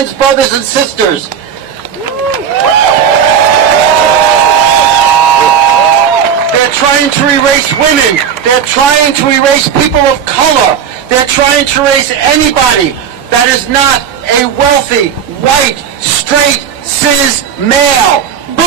trans brothers and sisters. They're trying to erase women. They're trying to erase people of color. They're trying to erase anybody that is not a wealthy, white, straight, cis male. Boo!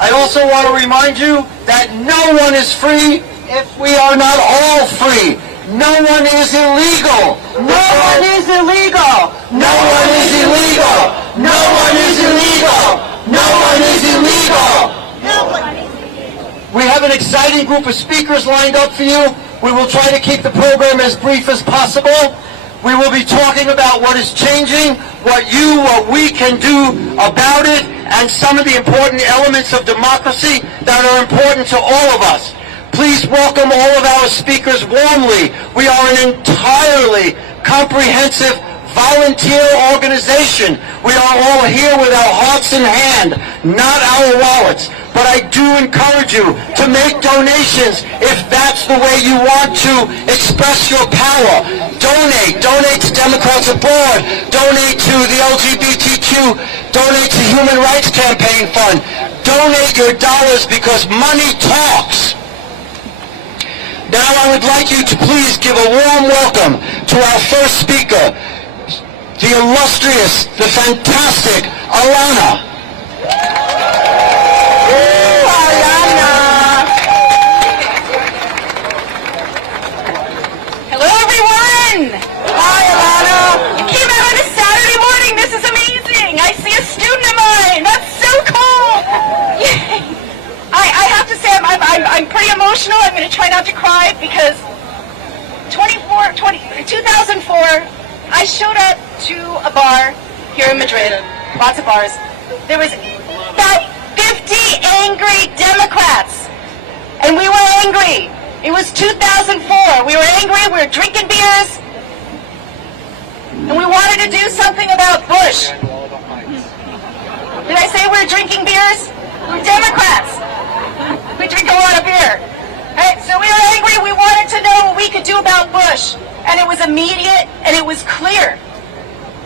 I also want to remind you that no one is free if we are not all free. No one is illegal. No one is illegal. No one is illegal. No one is illegal. No one is illegal. We have an exciting group of speakers lined up for you. We will try to keep the program as brief as possible. We will be talking about what is changing, what we can do about it, and some of the important elements of democracy that are important to all of us. Please welcome all of our speakers warmly. We are an entirely comprehensive volunteer organization. We are all here with our hearts in hand, not our wallets. But I do encourage you to make donations if that's the way you want to express your power. Donate. Donate to Democrats Abroad. Donate to the LGBTQ. Donate to Human Rights Campaign Fund. Donate your dollars because money talks. Now I would like you to please give a warm welcome to our first speaker, the illustrious, the fantastic Alana. Hello, everyone. Hi, Alana. You came out on a Saturday morning. This is amazing. I see a student of mine. That's so cool. Yay. I have to say, I'm pretty emotional. I'm going to try not to cry because 2004, I showed up to a bar here in Madrid. Lots of bars. There was about 50 angry Democrats, and we were angry. It was 2004. We were angry. We were drinking beers, and we wanted to do something about Bush. Did I say we were drinking beers? We're Democrats. We drink a lot of beer. Right? So we were angry. We wanted to know what we could do about Bush, and it was immediate and it was clear.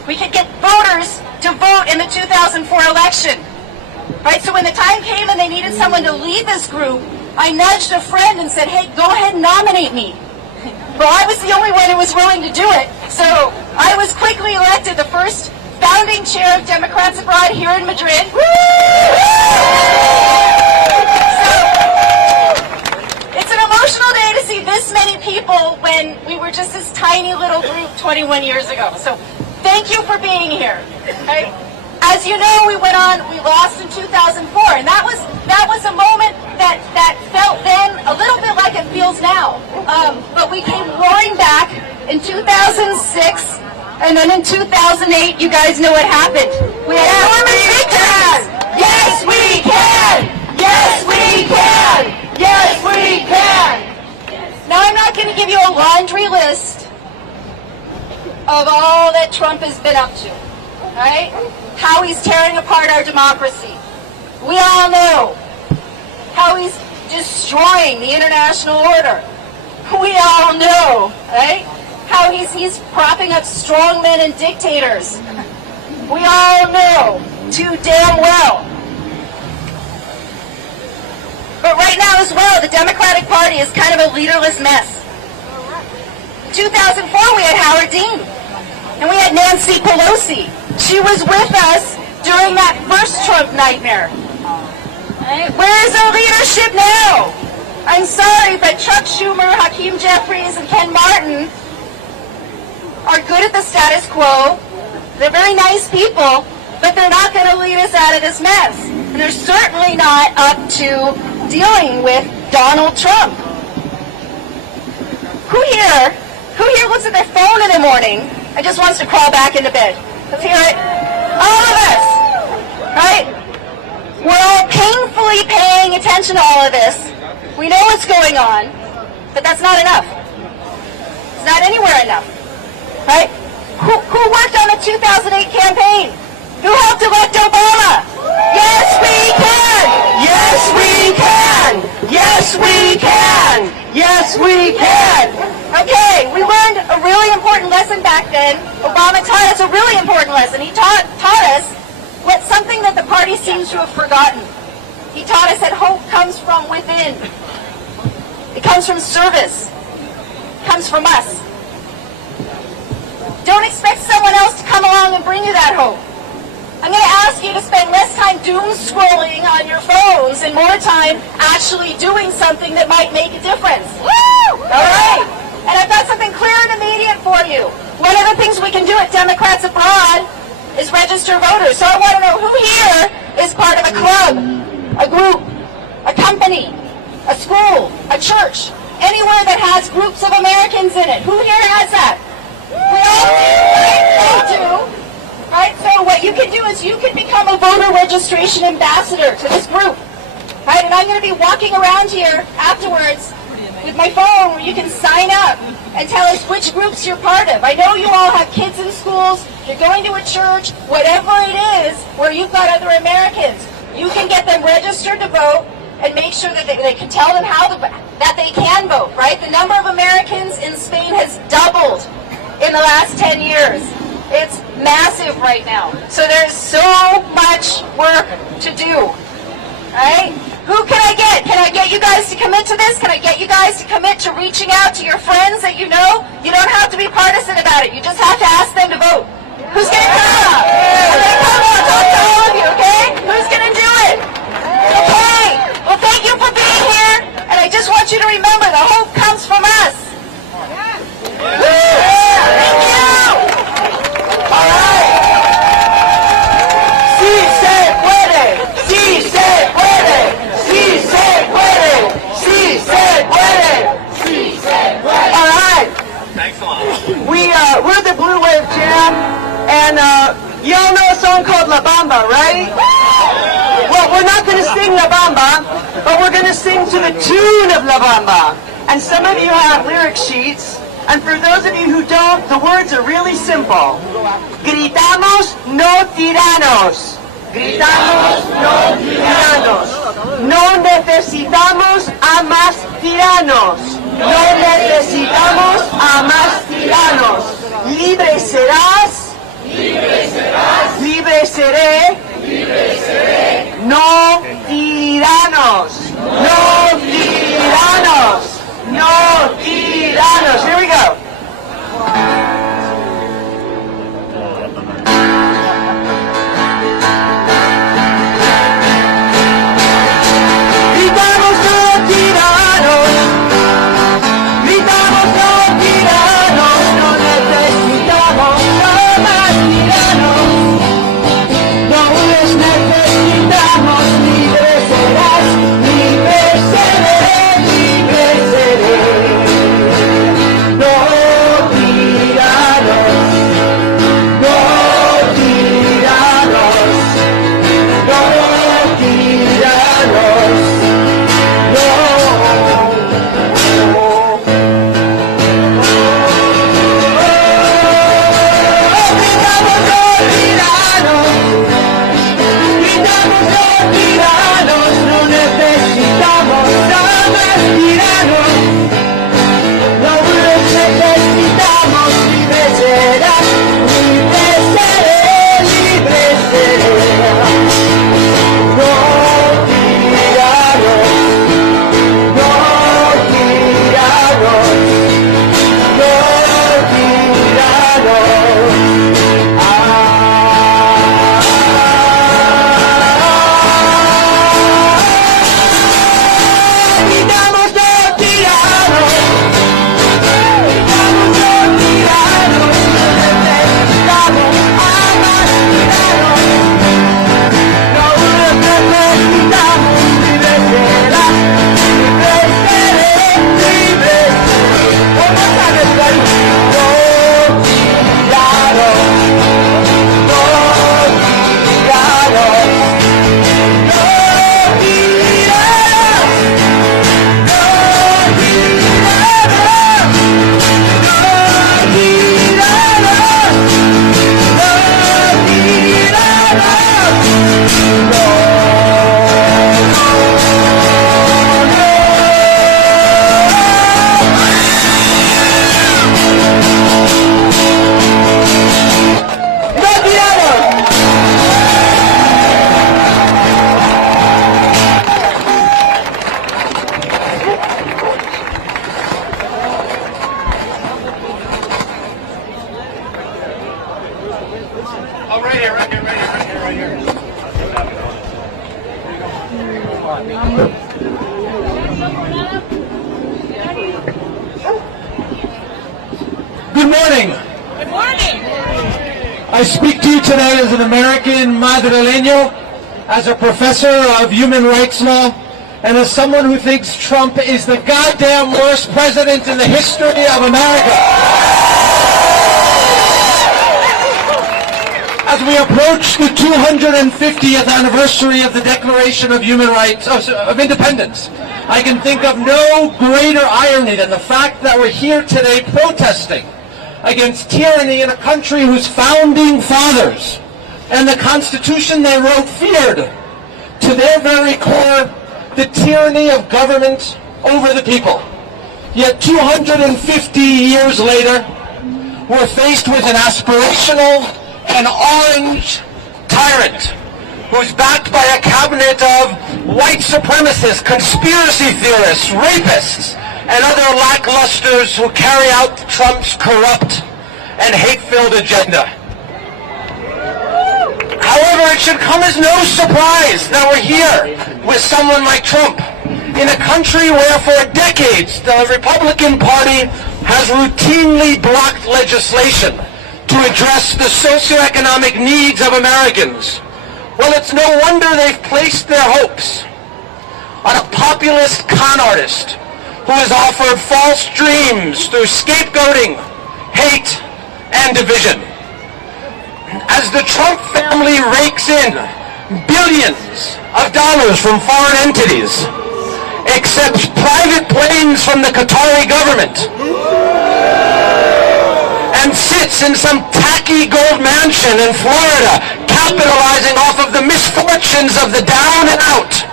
We could get voters to vote in the 2004 election. Right? So when the time came and they needed someone to lead this group, I nudged a friend and said, hey, go ahead and nominate me. Well, I was the only one who was willing to do it. So I was quickly elected the first founding chair of Democrats Abroad here in Madrid. So it's an emotional day to see this many people when we were just this tiny little group 21 years ago. So thank you for being here. Right? As you know, we lost in 2004, and that was a moment that felt then a little bit like it feels now. But we came roaring back in 2006, and then in 2008, you guys know what happened. We had enormous victories. Yes, we can. Yes, we can. Yes, we can. Now, I'm not going to give you a laundry list of all that Trump has been up to, right? How he's tearing apart our democracy. We all know how he's destroying the international order. We all know, right? How he's propping up strongmen and dictators. We all know too damn well. But right now as well, the Democratic Party is kind of a leaderless mess. In 2004, we had Howard Dean. And we had Nancy Pelosi. She was with us during that first Trump nightmare. Right? Where is our leadership now? I'm sorry, but Chuck Schumer, Hakeem Jeffries, and Ken Martin are good at the status quo. They're very nice people, but they're not going to lead us out of this mess. And they're certainly not up to dealing with Donald Trump. Who here looks at their phone in the morning and just wants to crawl back into bed? Let's hear it. All of us, right? We're all painfully paying attention to all of this. We know what's going on, but that's not enough. It's not anywhere enough, right? Who worked on the 2008 campaign? Who helped elect Obama? Yes, we can! Yes, we can! Yes, we can! Yes, we can! Okay, we learned a really important lesson back then. Obama taught us a really important lesson. He taught us something that the party seems to have forgotten. He taught us that hope comes from within. It comes from service. It comes from us. Don't expect someone else to come along and bring you that hope. I'm going to ask you to spend less time doom scrolling on your phones and more time actually doing something that might make a difference. Woo! All right. And I've got something clear and immediate for you. One of the things we can do at Democrats Abroad is register voters. So I want to know who here is part of a club, a group, a company, a school, a church, anywhere that has groups of Americans in it. Who here has that? We all do, right? We all do. Right? So what you can do is you can become a voter registration ambassador to this group. Right? And I'm going to be walking around here afterwards with my phone where you can sign up and tell us which groups you're part of. I know you all have kids in schools, you're going to a church, whatever it is where you've got other Americans. You can get them registered to vote and make sure that they can tell them that they can vote, right? The number of Americans in Spain has doubled in the last 10 years. It's massive right now. So there's so much work to do, right? Who can I get? Can I get you guys to commit to this? Can I get you guys to commit to reaching out to your friends that you know? You don't have to be partisan about it. You just have to ask them to vote. Who's going to come? I'm going to come and talk to all of you, okay? Who's going to do it? Okay. Well, thank you for being here. And I just want you to remember, the hope comes from us. Woo! Thank you. All right. Sí se puede. Sí se puede. Sí se puede. Sí se puede. Sí se puede. All right. Thanks a lot. We're the Blue Wave Jam, and y'all know a song called La Bamba, right? Well, we're not going to sing La Bamba, but we're going to sing to the tune of La Bamba. And some of you have lyric sheets, and for those of you who don't, the words are really simple. Gritamos, no tiranos. Gritamos, no tiranos. No necesitamos a más tiranos. No necesitamos a más tiranos. Libre serás. Libre serás. Libre seré. Libre seré. No tiranos. No tiranos. No tiranos. Here we go. Gritamos no tiranos, no Oh, right here, right here, right here, right here, right here. Good morning. Good morning. I speak to you today as an American madrileño, as a professor of human rights law, and as someone who thinks Trump is the goddamn worst president in the history of America. As we approach the 250th anniversary of the Declaration of Human Rights, of Independence, I can think of no greater irony than the fact that we're here today protesting against tyranny in a country whose founding fathers and the Constitution they wrote feared to their very core the tyranny of government over the people. Yet 250 years later, we're faced with an aspirational and orange tyrant who's backed by a cabinet of white supremacists, conspiracy theorists, rapists, and other lacklusters who carry out Trump's corrupt and hate-filled agenda. However, it should come as no surprise that we're here with someone like Trump in a country where for decades the Republican Party has routinely blocked legislation to address the socioeconomic needs of Americans. Well, it's no wonder they've placed their hopes on a populist con artist who has offered false dreams through scapegoating, hate, and division. As the Trump family rakes in billions of dollars from foreign entities, accepts private planes from the Qatari government, and sits in some tacky gold mansion in Florida, capitalizing off of the misfortunes of the down and out.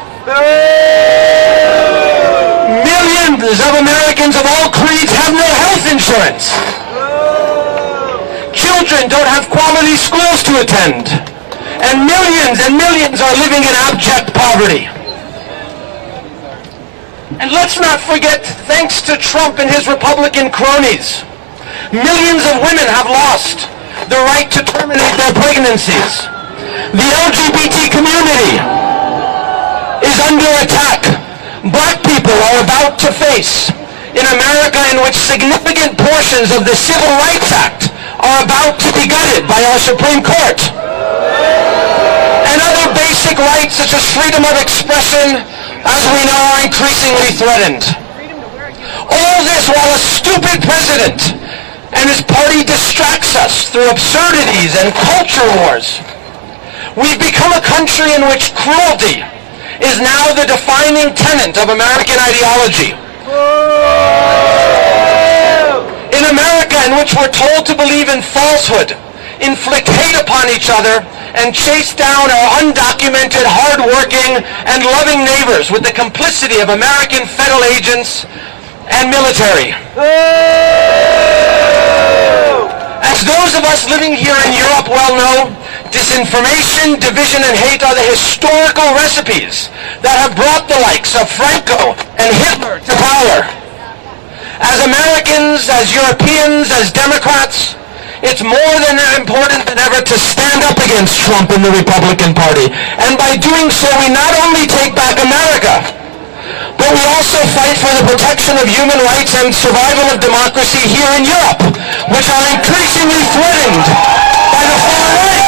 Millions of Americans of all creeds have no health insurance. Children don't have quality schools to attend. And millions are living in abject poverty. And let's not forget, thanks to Trump and his Republican cronies, millions of women have lost the right to terminate their pregnancies. The LGBT community is under attack. Black people are about to face, in America in which significant portions of the Civil Rights Act are about to be gutted by our Supreme Court. And other basic rights such as freedom of expression, as we know, are increasingly threatened. All this while a stupid president and his party distracts us through absurdities and culture wars. We've become a country in which cruelty is now the defining tenet of American ideology. In America, in which we're told to believe in falsehood, inflict hate upon each other, and chase down our undocumented, hard-working, and loving neighbors with the complicity of American federal agents and military. As those of us living here in Europe well know, disinformation, division, and hate are the historical recipes that have brought the likes of Franco and Hitler to power. As Americans, as Europeans, as Democrats, it's more than important than ever to stand up against Trump and the Republican Party. And by doing so, we not only take back America, but we also fight for the protection of human rights and survival of democracy here in Europe, which are increasingly threatened by the far right.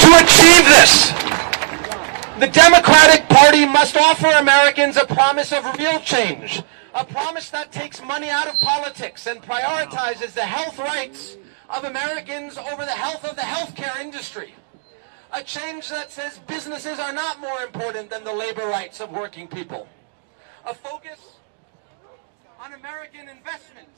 To achieve this, the Democratic Party must offer Americans a promise of real change, a promise that takes money out of politics and prioritizes the health rights of Americans over the health of the healthcare industry. A change that says businesses are not more important than the labor rights of working people. A focus on American investment,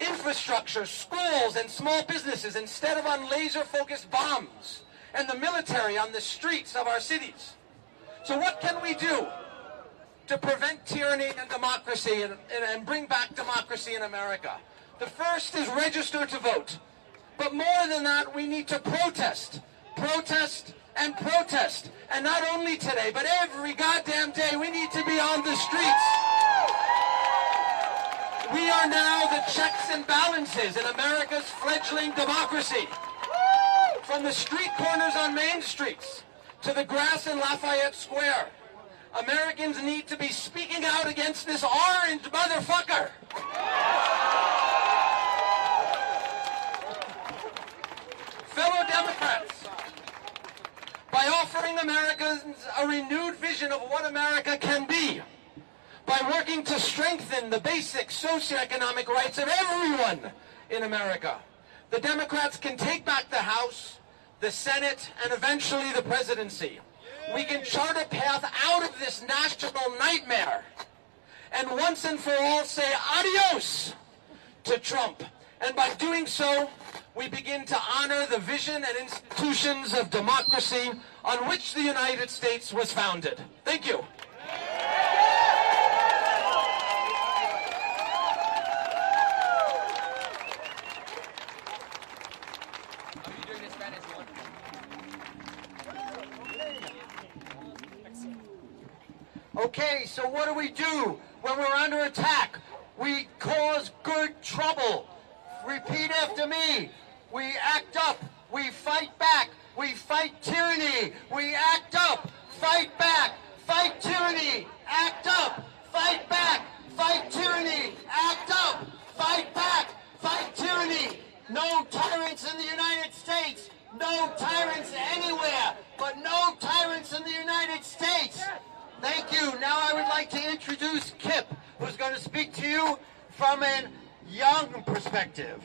infrastructure, schools, and small businesses instead of on laser-focused bombs and the military on the streets of our cities. So what can we do to prevent tyranny and democracy and bring back democracy in America? The first is register to vote. But more than that, we need to protest. Protest and protest. And not only today, but every goddamn day we need to be on the streets. We are now the checks and balances in America's fledgling democracy. From the street corners on Main Streets to the grass in Lafayette Square, Americans need to be speaking out against this orange motherfucker. Fellow Democrats, by offering Americans a renewed vision of what America can be, by working to strengthen the basic socioeconomic rights of everyone in America, the Democrats can take back the House, the Senate, and eventually the presidency. We can chart a path out of this national nightmare and once and for all say adios to Trump. And by doing so, we begin to honor the vision and institutions of democracy on which the United States was founded. Thank you. Okay, so what do we do when we're under attack? We cause good trouble. Repeat after me. We act up. We fight back. We fight tyranny. We act up. Fight back. Fight tyranny. Act up. Fight back. Fight tyranny. Act up. Fight back. Fight tyranny. No tyrants in the United States. No tyrants anywhere. But no tyrants in the United States. Thank you. Now I would like to introduce Kip, who's going to speak to you from a young perspective.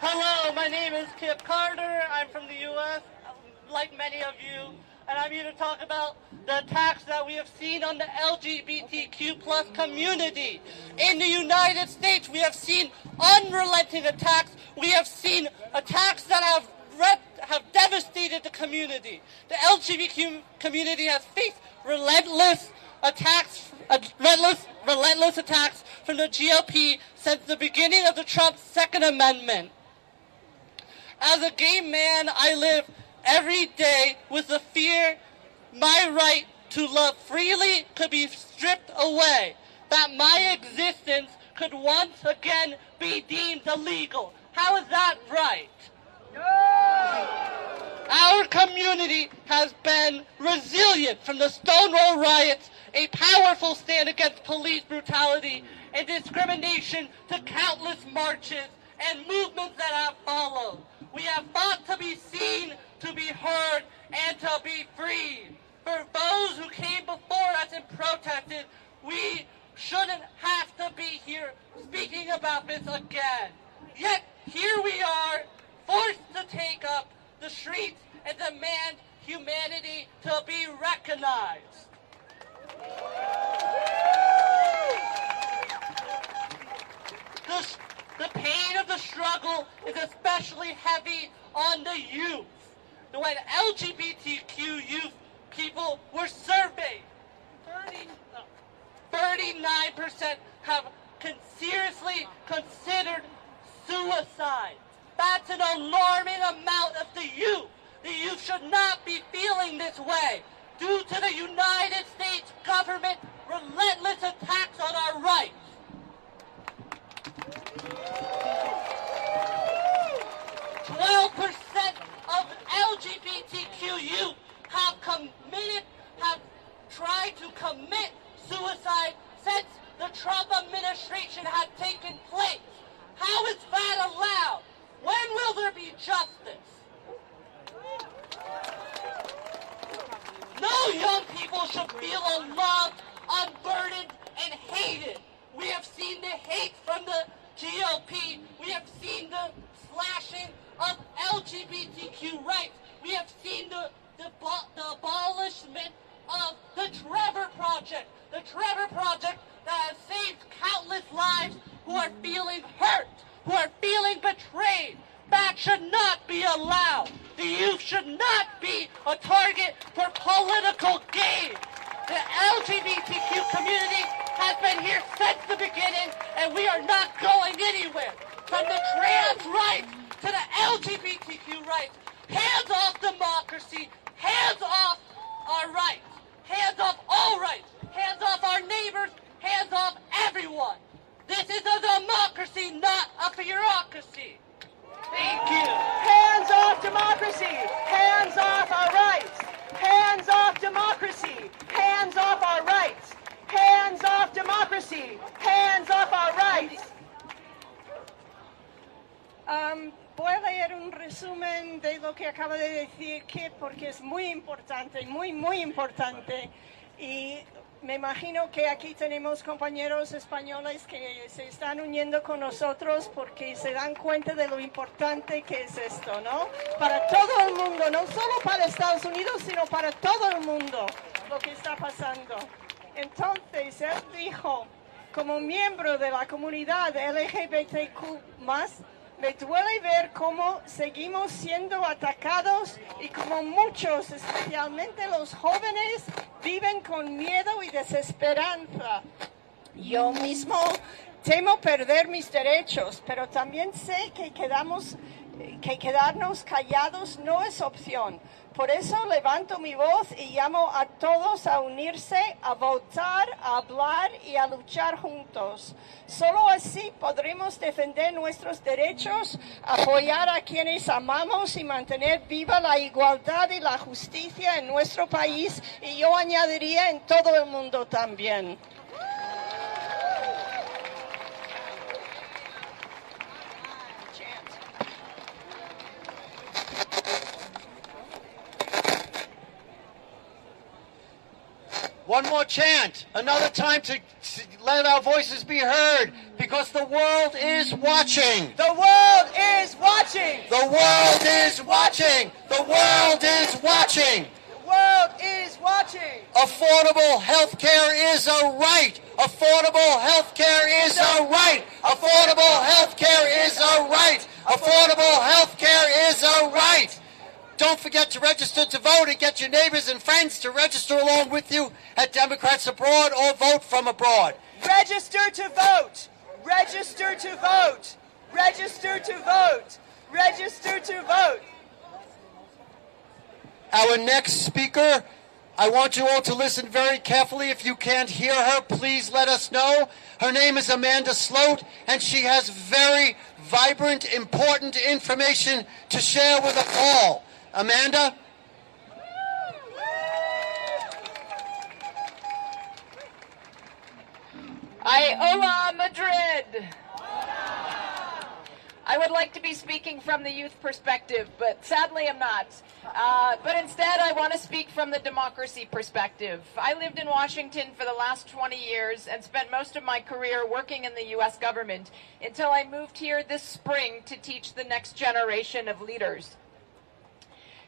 Hello, my name is Kip Carter. I'm from the U.S., like many of you, and I'm here to talk about the attacks that we have seen on the LGBTQ plus community. In the United States, we have seen unrelenting attacks. We have seen attacks that have devastated the community. The LGBTQ community has faced relentless attacks from the GOP since the beginning of the Trump Second Amendment. As a gay man, I live every day with the fear my right to love freely could be stripped away, that my existence could once again be deemed illegal. How is that right? Our community has been resilient from the Stonewall riots, a powerful stand against police brutality and discrimination, to countless marches and movements that have followed. We have fought to be seen, to be heard, and to be free. For those who came before us and protested, we shouldn't have to be here speaking about this again. Yet here we are, forced to take up the streets and demand humanity to be recognized. The pain of the struggle is especially heavy on the youth. When LGBTQ youth people were surveyed, 39% have seriously considered suicide. That's an alarming amount of the youth. The youth should not be feeling this way due to the United States government relentless attacks on our rights. 12% of LGBTQ youth have tried to commit suicide since the Trump administration had taken place. How is that allowed? When will there be justice? No young people should feel unloved, unburdened, and hated. We have seen the hate from the GOP. We have seen the slashing of LGBTQ rights. We have seen the abolishment of the Trevor Project. The Trevor Project that has saved countless lives who are feeling hurt, who are feeling betrayed. That should not be allowed. The youth should not be a target for political gain. The LGBTQ community has been here since the beginning, and we are not going anywhere. From the trans rights to the LGBTQ rights, hands off democracy, hands off our rights. Voy a leer un resumen de lo que acaba de decir Kit porque es muy importante, muy importante. Y me imagino que aquí tenemos compañeros españoles que se están uniendo con nosotros porque se dan cuenta de lo importante que es esto, ¿no? Para todo el mundo, no solo para Estados Unidos, sino para todo el mundo, lo que está pasando. Entonces, él dijo, como miembro de la comunidad LGBTQ+, me duele ver cómo seguimos siendo atacados y como muchos, especialmente los jóvenes, viven con miedo y desesperanza. Yo mismo temo perder mis derechos, pero también sé que quedarnos callados no es opción. Por eso levanto mi voz y llamo a todos a unirse, a votar, a hablar y a luchar juntos. Solo así podremos defender nuestros derechos, apoyar a quienes amamos y mantener viva la igualdad y la justicia en nuestro país y yo añadiría en todo el mundo también. One more chant, another time to let our voices be heard, because the world is watching. The world is watching. The world is watching. The world is watching. The world is watching. Affordable health care is a right. Affordable health care is a right. Affordable health care is a right. Affordable health care is a right. Don't forget to register to vote and get your neighbors and friends to register along with you at Democrats Abroad or Vote from Abroad. Register to vote. Register to vote. Register to vote. Register to vote. Our next speaker, I want you all to listen very carefully. If you can't hear her, please let us know. Her name is Amanda Sloat, and she has very vibrant, important information to share with us all. Amanda? Hola, Madrid! I would like to be speaking from the youth perspective, but sadly I'm not. But instead I want to speak from the democracy perspective. I lived in Washington for the last 20 years and spent most of my career working in the U.S. government until I moved here this spring to teach the next generation of leaders.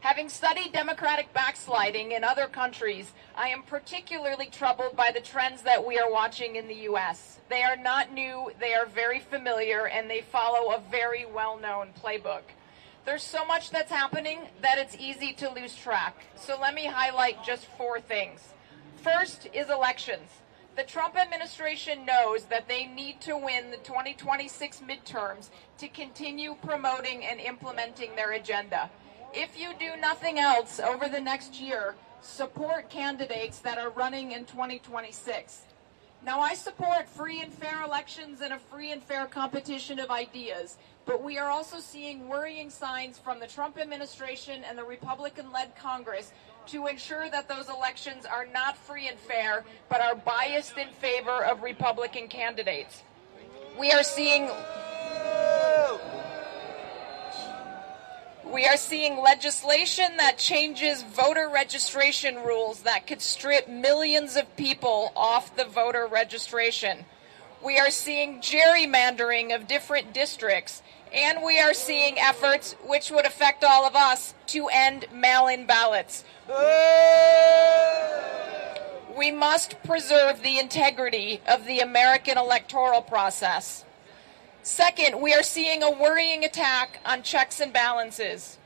Having studied democratic backsliding in other countries, I am particularly troubled by the trends that we are watching in the U.S. They are not new, they are very familiar, and they follow a very well-known playbook. There's so much that's happening that it's easy to lose track. So let me highlight just 4 things. First is elections. The Trump administration knows that they need to win the 2026 midterms to continue promoting and implementing their agenda. If you do nothing else over the next year, support candidates that are running in 2026. Now, I support free and fair elections and a free and fair competition of ideas, but we are also seeing worrying signs from the Trump administration and the Republican-led Congress to ensure that those elections are not free and fair, but are biased in favor of Republican candidates. We are seeing legislation that changes voter registration rules that could strip millions of people off the voter registration. We are seeing gerrymandering of different districts, and we are seeing efforts, which would affect all of us, to end mail-in ballots. We must preserve the integrity of the American electoral process. Second, we are seeing a worrying attack on checks and balances.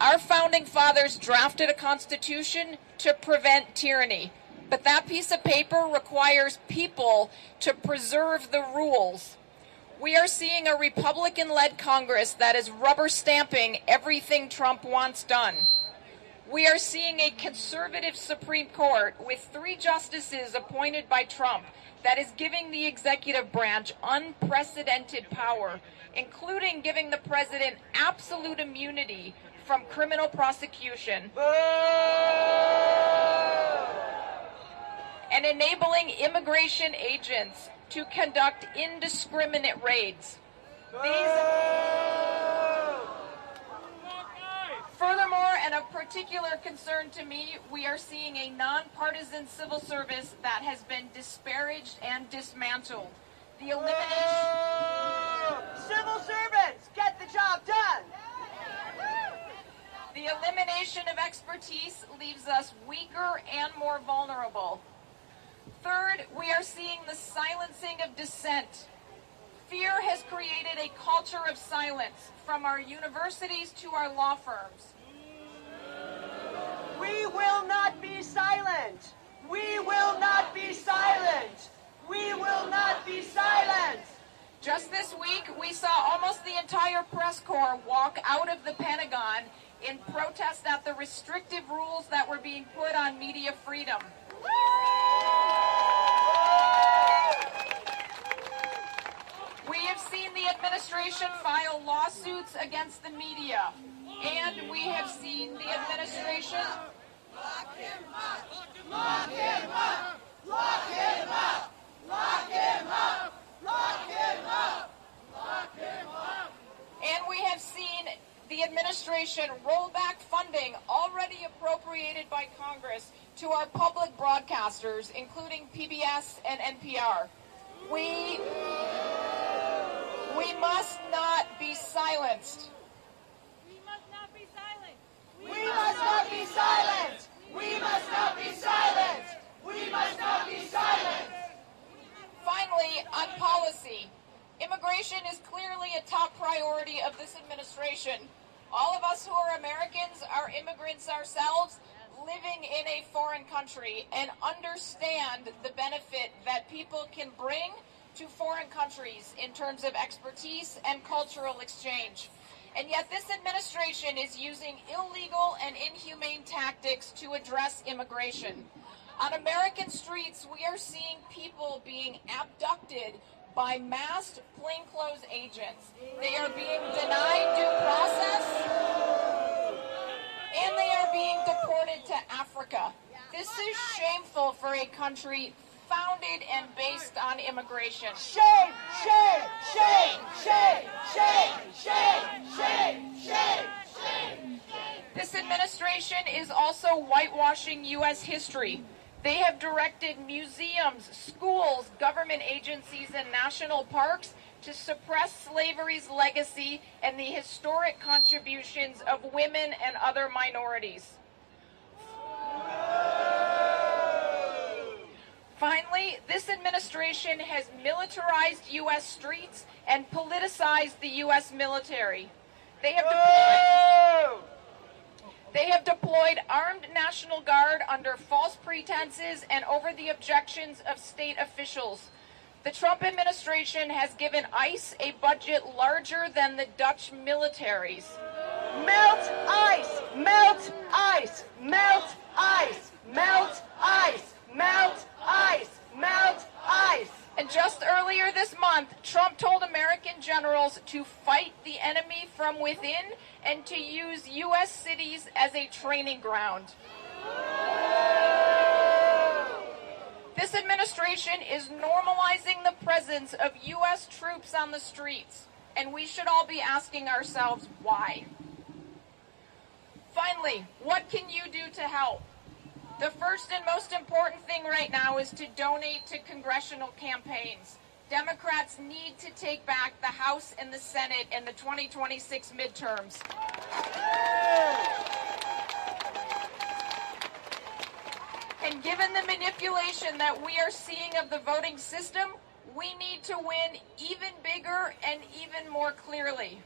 Our founding fathers drafted a constitution to prevent tyranny, but that piece of paper requires people to preserve the rules. We are seeing a Republican-led Congress that is rubber stamping everything Trump wants done. We are seeing a conservative Supreme Court with 3 justices appointed by Trump that is giving the executive branch unprecedented power, including giving the president absolute immunity from criminal prosecution and enabling immigration agents to conduct indiscriminate raids. Furthermore, and of particular concern to me, we are seeing a nonpartisan civil service that has been disparaged and dismantled. The elimination... Civil servants, get the job done! The elimination of expertise leaves us weaker and more vulnerable. Third, we are seeing the silencing of dissent. Fear has created a culture of silence, from our universities to our law firms. We will not be silent! We will not be silent! We will not be silent! Just this week, we saw almost the entire press corps walk out of the Pentagon in protest at the restrictive rules that were being put on media freedom. We have seen the administration file lawsuits against the media, and we have seen the administration... Lock him up! Lock him up! Lock him up! Lock him up! Lock him up! Lock him up! And we have seen the administration roll back funding already appropriated by Congress to our public broadcasters, including PBS and NPR. We must not be silenced. We must not be silent! We must not be silent! We must not be silent! We must not be silent! Finally, on policy, immigration is clearly a top priority of this administration. All of us who are Americans are immigrants ourselves, living in a foreign country, and understand the benefit that people can bring to foreign countries in terms of expertise and cultural exchange. And yet this administration is using illegal and inhumane tactics to address immigration. On American streets, we are seeing people being abducted by masked plainclothes agents. They are being denied due process, and they are being deported to Africa. This is shameful for a country founded and based on immigration. Shame! Shame! Shame! Shame! Shame! Shame! Shame! Shame! Shame! This administration is also whitewashing U.S. history. They have directed museums, schools, government agencies, and national parks to suppress slavery's legacy and the historic contributions of women and other minorities. Finally, this administration has militarized U.S. streets and politicized the U.S. military. They have deployed armed National Guard under false pretenses and over the objections of state officials. The Trump administration has given ICE a budget larger than the Dutch military's. Melt ice! Melt ice! Melt ice! Melt ice! Melt ice! Melt ice! And just earlier this month, Trump told American generals to fight the enemy from within and to use U.S. cities as a training ground. This administration is normalizing the presence of U.S. troops on the streets, and we should all be asking ourselves why. Finally, what can you do to help? The first and most important thing right now is to donate to congressional campaigns. Democrats need to take back the House and the Senate in the 2026 midterms. And given the manipulation that we are seeing of the voting system, we need to win even bigger and even more clearly.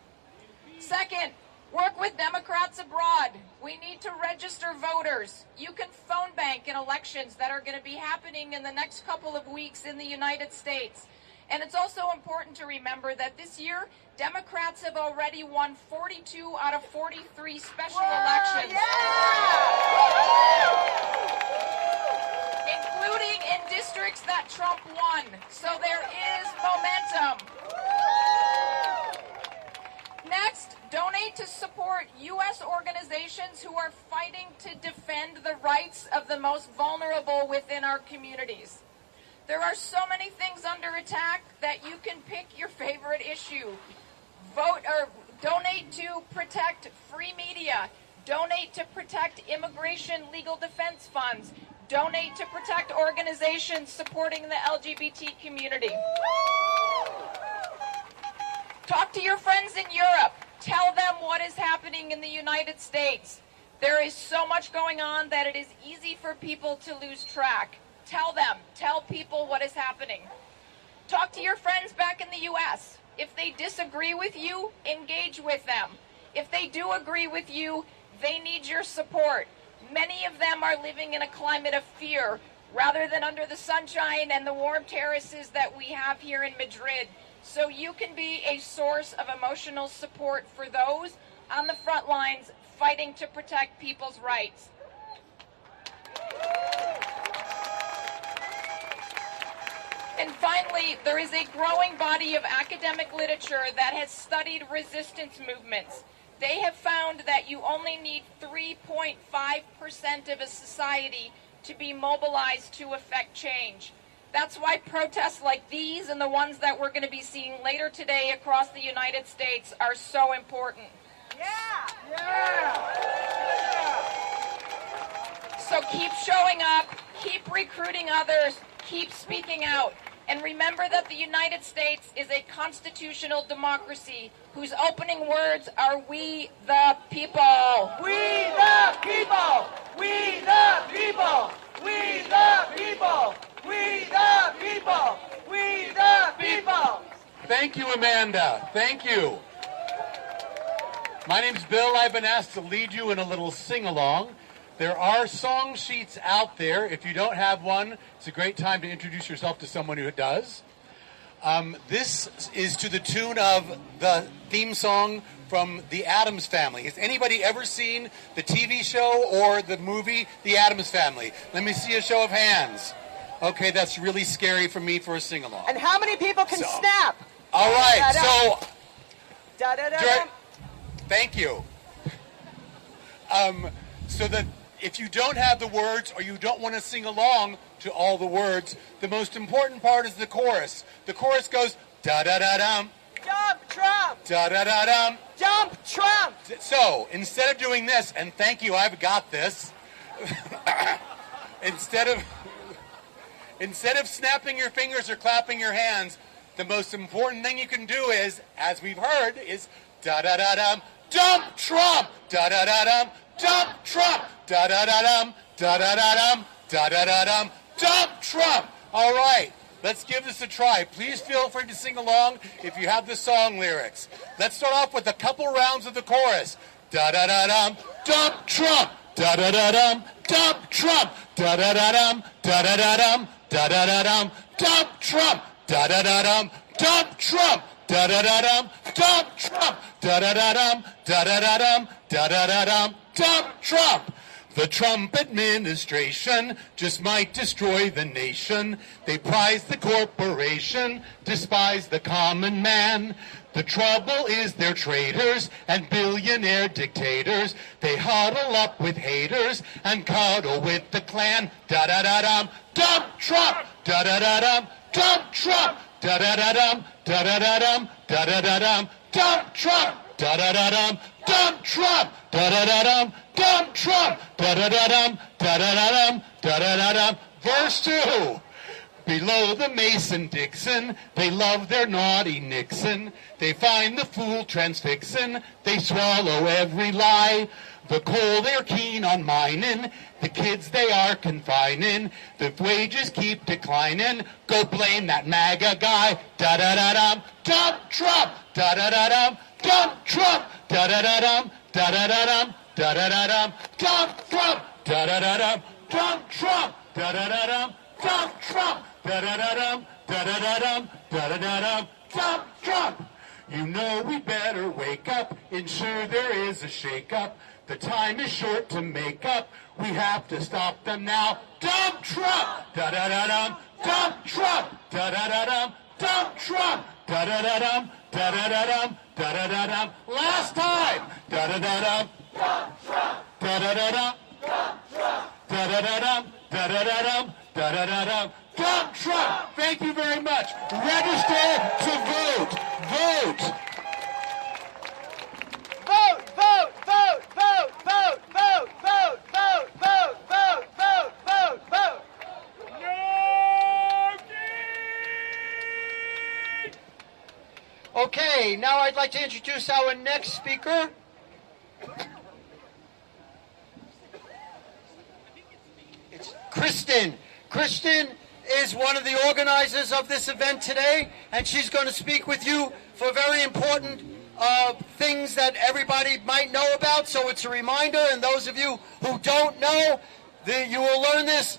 Second, work with Democrats abroad. We need to register voters. You can phone bank in elections that are going to be happening in the next couple of weeks in the United States. And it's also important to remember that this year, Democrats have already won 42 out of 43 special elections. Including in districts that Trump won. So there is momentum. Next, donate to support U.S. organizations who are fighting to defend the rights of the most vulnerable within our communities. There are so many things under attack that you can pick your favorite issue. Vote or donate to protect free media, Donate to protect immigration legal defense funds. Donate to protect organizations supporting the LGBT community. Talk to your friends in Europe. Tell them what is happening in the United States. There is so much going on that it is easy for people to lose track. Tell them. Tell people what is happening. Talk to your friends back in the U.S. If they disagree with you, engage with them. If they do agree with you, they need your support. Many of them are living in a climate of fear rather than under the sunshine and the warm terraces that we have here in Madrid. So you can be a source of emotional support for those on the front lines fighting to protect people's rights. And finally, there is a growing body of academic literature that has studied resistance movements. They have found that you only need 3.5% of a society to be mobilized to affect change. That's why protests like these and the ones that we're going to be seeing later today across the United States are so important. Yeah! Yeah! So keep showing up, keep recruiting others, keep speaking out. And remember that the United States is a constitutional democracy whose opening words are "We the people." We the people! We the people! We the people! We the people! We the people! Thank you, Amanda. Thank you. My name's Bill. I've been asked to lead you in a little sing-along. There are song sheets out there. If you don't have one, it's a great time to introduce yourself to someone who does. This is to the tune of the theme song from The Addams Family. Has anybody ever seen the TV show or the movie The Addams Family? Let me see a show of hands. Okay, that's really scary for me for a sing-along. And how many people can snap? All right, so... Da-da-da-da. Thank you. So that if you don't have the words or you don't want to sing along to all the words, the most important part is the chorus. The chorus goes da-da-da-dum, Jump Trump! da-da-da-dum. Jump Trump! So instead of doing this, and thank you, I've got this. instead of snapping your fingers or clapping your hands, the most important thing you can do is, as we've heard, is da-da-da-dum, dump Trump, da-da-da-dum, dump Trump, da-da-da-dum, da-da-da-dum, da-da-da-dum, dump Trump. All right, let's give this a try. Please feel free to sing along if you have the song lyrics. Let's start off with a couple rounds of the chorus. Da-da-da-dum, dump Trump, da-da-da-dum, dump Trump, da-da-da-dum, da-da-da-dum, da-da-da-dum, dump Trump, da-da-da-dum, dump Trump, da-da-da-dum, dump Trump, da-da-da-dum, da-da-da-dum, da-da-da-dum, dump Trump. The Trump administration just might destroy the nation. They prize the corporation, despise the common man. The trouble is they're traitors and billionaire dictators. They huddle up with haters and cuddle with the Klan. Da-da-da-dum, dump Trump, da-da-da-dum, dump Trump, da-da-da-dum, da-da-da-dum, da-da-da-dum, dump Trump, da-da-da-dum, dump Trump, da-da-da-dum, dump Trump, da-da-da-dum, da-da-da-dum, da-da-da-dum. Verse 2. Below the Mason-Dixon, they love their naughty Nixon. They find the fool transfixin', they swallow every lie. The coal they're keen on mining, the kids they are confining. The wages keep declining, go blame that MAGA guy. Da-da-da-dum, dump Trump, da-da-da-dum, dump Trump, da-da-da-dum, da-da-da-dum, da-da-da-dum, dump Trump, da-da-da-dum, dump Trump, da-da-da-dum, dump Trump, da-da-da-dum, da-da-da-dum, da-da-da-dum, dump Trump. You know we better wake up, ensure there is a shake-up. The time is short to make up, we have to stop them now. Dump Trump, da-da-da-dum, dump Trump, da-da-da-dum, dump Trump, da-da-da-dum, da-da-da-dum, da-da-da-dum. Last time, da-da-da-dum, dump Trump, da-da-da-dum, dump Trump, da-da-da-dum, da-da-da-dum, da-da-da-dum, dump Trump. Thank you very much. Register to vote. Vote. Vote, vote, vote, vote, vote. Okay, now I'd like to introduce our next speaker. It's Kristen. Kristen is one of the organizers of this event today, and she's going to speak with you for very important things that everybody might know about. So it's a reminder, and those of you who don't know, you will learn this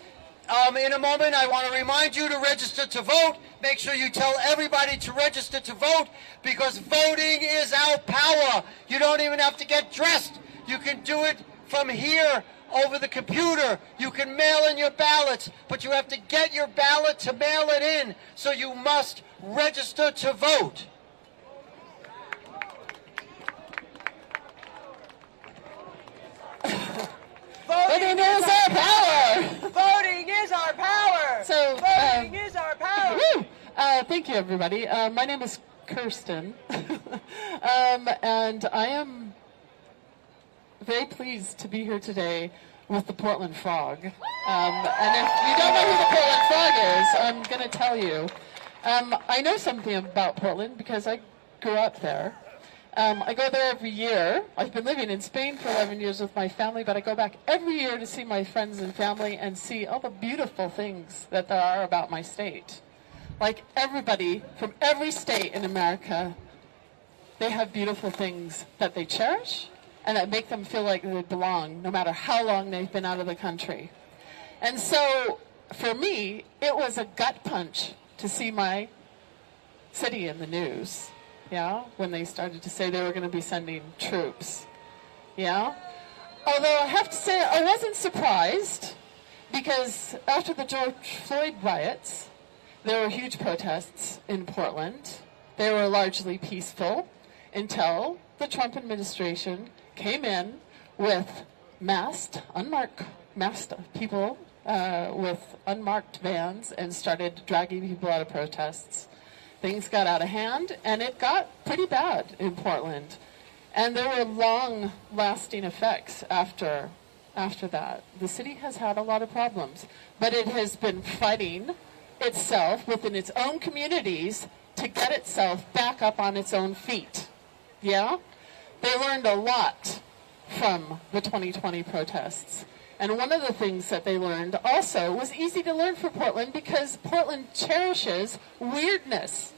in a moment. I want to remind you to register to vote. Make sure you tell everybody to register to vote, because voting is our power. You don't even have to get dressed. You can do it from here over the computer. You can mail in your ballots, but you have to get your ballot to mail it in. So you must register to vote. Voting is our power. Voting is our power. So, Voting is our power. thank you, everybody. My name is Kirsten, and I am very pleased to be here today with the Portland Frog. And if you don't know who the Portland Frog is, I'm going to tell you. I know something about Portland because I grew up there. I go there every year. I've been living in Spain for 11 years with my family, but I go back every year to see my friends and family and see all the beautiful things that there are about my state. Like everybody from every state in America, they have beautiful things that they cherish and that make them feel like they belong, no matter how long they've been out of the country. And so, for me, it was a gut punch to see my city in the news. Yeah, when they started to say they were going to be sending troops. Yeah. Although I have to say I wasn't surprised, because after the George Floyd riots, there were huge protests in Portland. They were largely peaceful until the Trump administration came in with unmarked people with unmarked vans and started dragging people out of protests. Things got out of hand, and it got pretty bad in Portland. And there were long-lasting effects after that. The city has had a lot of problems, but it has been fighting itself within its own communities to get itself back up on its own feet. Yeah? They learned a lot from the 2020 protests. And one of the things that they learned also was easy to learn for Portland, because Portland cherishes weirdness.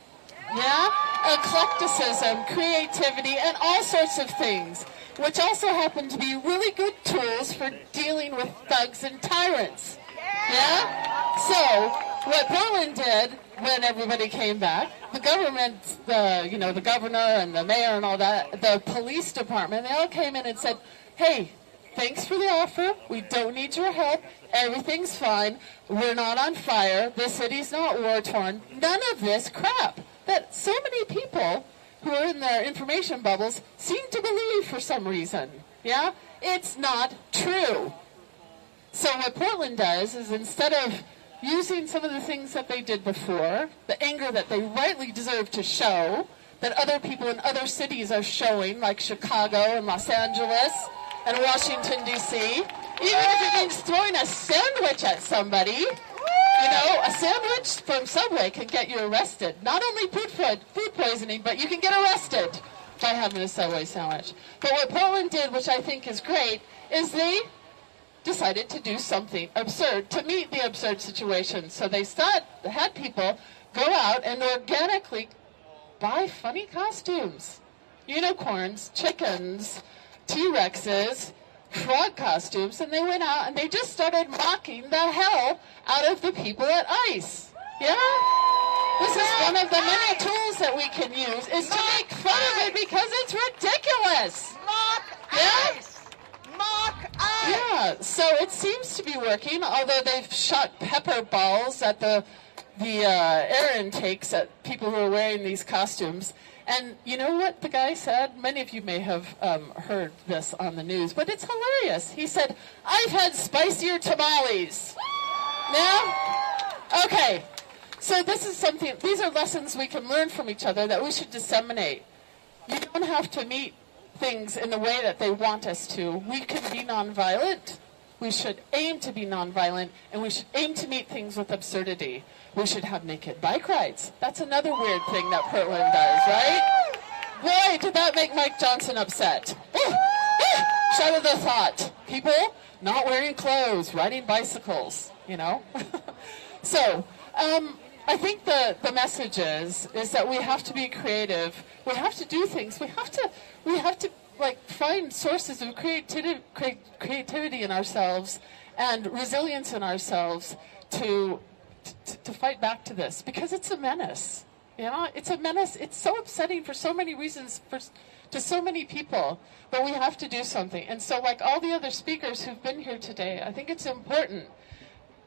Yeah? Eclecticism, creativity, and all sorts of things, which also happen to be really good tools for dealing with thugs and tyrants. Yeah? So, what Portland did when everybody came back, the government, the governor and the mayor and all that, the police department, they all came in and said, hey, thanks for the offer. We don't need your help. Everything's fine. We're not on fire. The city's not war-torn. None of this crap that so many people who are in their information bubbles seem to believe for some reason. Yeah? It's not true. So what Portland does is, instead of using some of the things that they did before, the anger that they rightly deserve to show, that other people in other cities are showing, like Chicago and Los Angeles and Washington, D.C., even if it means throwing a sandwich at somebody. A sandwich from Subway can get you arrested. Not only food poisoning, but you can get arrested by having a Subway sandwich. But what Portland did, which I think is great, is they decided to do something absurd to meet the absurd situation. So they had people go out and organically buy funny costumes. Unicorns, chickens, T-Rexes, frog costumes, and they went out and they just started mocking the hell out of the people at ICE. Yeah? This is one of the many tools that we can use, is to make fun of it because it's ridiculous. Mock ICE! Mock ICE! Yeah, so it seems to be working, although they've shot pepper balls at the air intakes at people who are wearing these costumes. And you know what the guy said? Many of you may have heard this on the news, but it's hilarious. He said, I've had spicier tamales. Yeah? Okay. So these are lessons we can learn from each other that we should disseminate. You don't have to meet things in the way that they want us to. We can be nonviolent. We should aim to be nonviolent, and we should aim to meet things with absurdity. We should have naked bike rides. That's another weird thing that Portland does, right? Boy, did that make Mike Johnson upset. Shudder the thought. People not wearing clothes, riding bicycles, you know? So, I think the message is that we have to be creative. We have to do things. We have to like find sources of creativity in ourselves and resilience in ourselves to fight back to this, because it's a menace. You know, it's a menace. It's so upsetting for so many reasons to so many people, but we have to do something. And so, like all the other speakers who've been here today, I think it's important.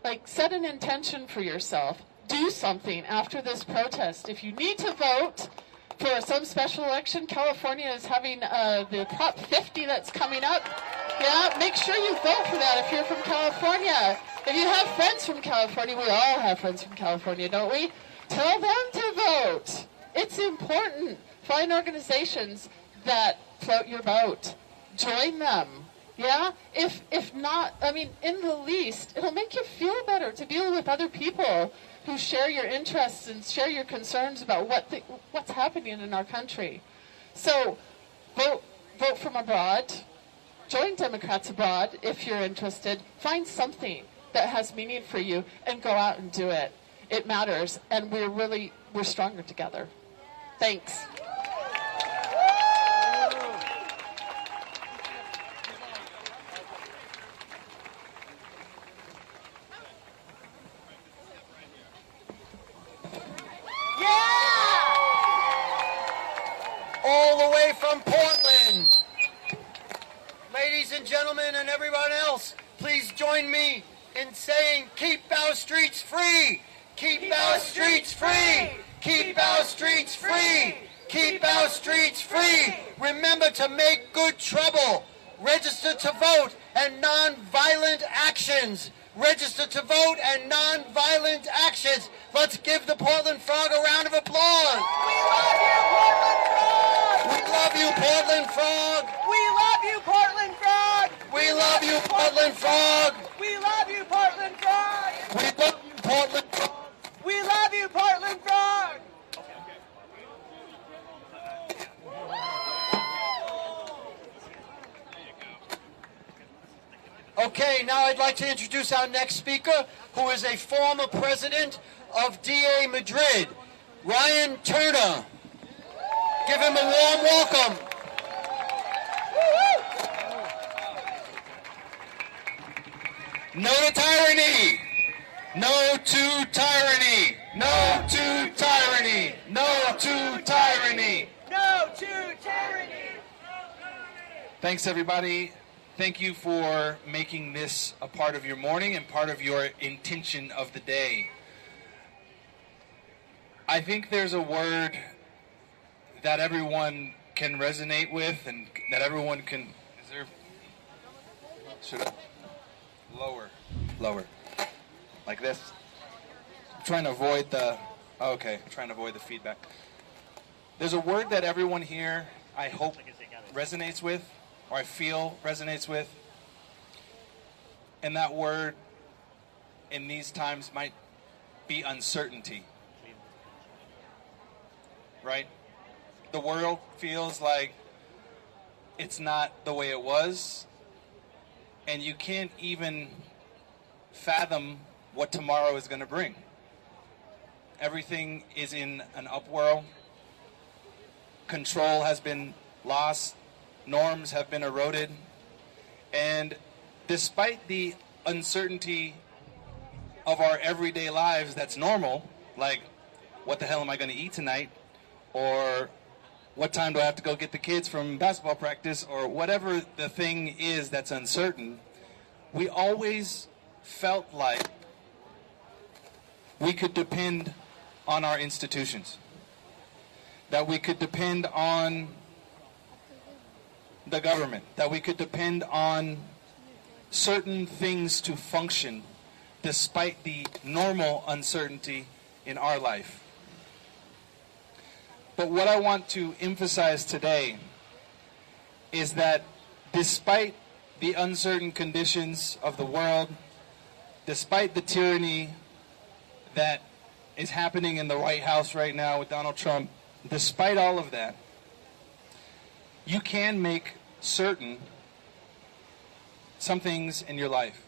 Like, set an intention for yourself. Do something after this protest. If you need to vote for some special election, California is having the Prop 50 that's coming up. Yeah, make sure you vote for that if you're from California. If you have friends from California, we all have friends from California, don't we? Tell them to vote. It's important. Find organizations that float your boat. Join them. Yeah? If not, I mean, in the least, it'll make you feel better to be with other people who share your interests and share your concerns about what's happening in our country. So, vote from abroad. Join Democrats Abroad if you're interested. Find something that has meaning for you and go out and do it. It matters, and we're stronger together. Thanks. All the way from Portland. Ladies and gentlemen and everyone else, please join me in saying, keep our streets free. Keep our streets free. Keep our streets free. Keep our streets free. Remember to make good trouble. Register to vote and non-violent actions. Register to vote and non-violent actions. Let's give the Portland Frog a round of applause. We love you, Portland Frog. We love you, Portland Frog. We love you, Portland Frog. We love you, Portland Frog. We love you, Portland Frog. We love you, Portland Frog. Okay, now I'd like to introduce our next speaker, who is a former president of DA Madrid, Ryan Turner. Give him a warm welcome. No to tyranny. No to tyranny. No to tyranny. No to tyranny. No to tyranny. Thanks, everybody. Thank you for making this a part of your morning and part of your intention of the day. I think there's a word that everyone can resonate with and that everyone can... Should I? Lower. Like this. I'm trying to avoid the... Okay, I'm trying to avoid the feedback. There's a word that everyone here, I hope, resonates with, or I feel resonates with. And that word in these times might be uncertainty. Right? The world feels like it's not the way it was, and you can't even fathom what tomorrow is going to bring. Everything is in an upwhirl. Control has been lost. Norms have been eroded. And despite the uncertainty of our everyday lives that's normal, like, what the hell am I going to eat tonight? Or what time do I have to go get the kids from basketball practice? Or whatever the thing is that's uncertain, we always felt like we could depend on our institutions, that we could depend on the government, that we could depend on certain things to function despite the normal uncertainty in our life. But what I want to emphasize today is that despite the uncertain conditions of the world, despite the tyranny that is happening in the White House right now with Donald Trump, despite all of that, you can make certain some things in your life.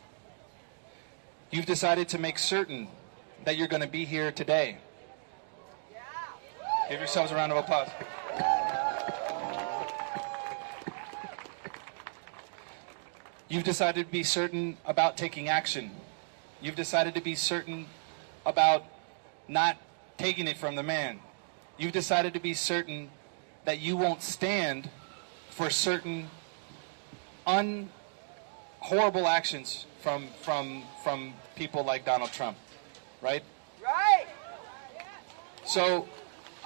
You've decided to make certain that you're going to be here today. Give yourselves a round of applause. You've decided to be certain about taking action. You've decided to be certain about not taking it from the man. You've decided to be certain that you won't stand for certain horrible actions from people like Donald Trump, right? Right. So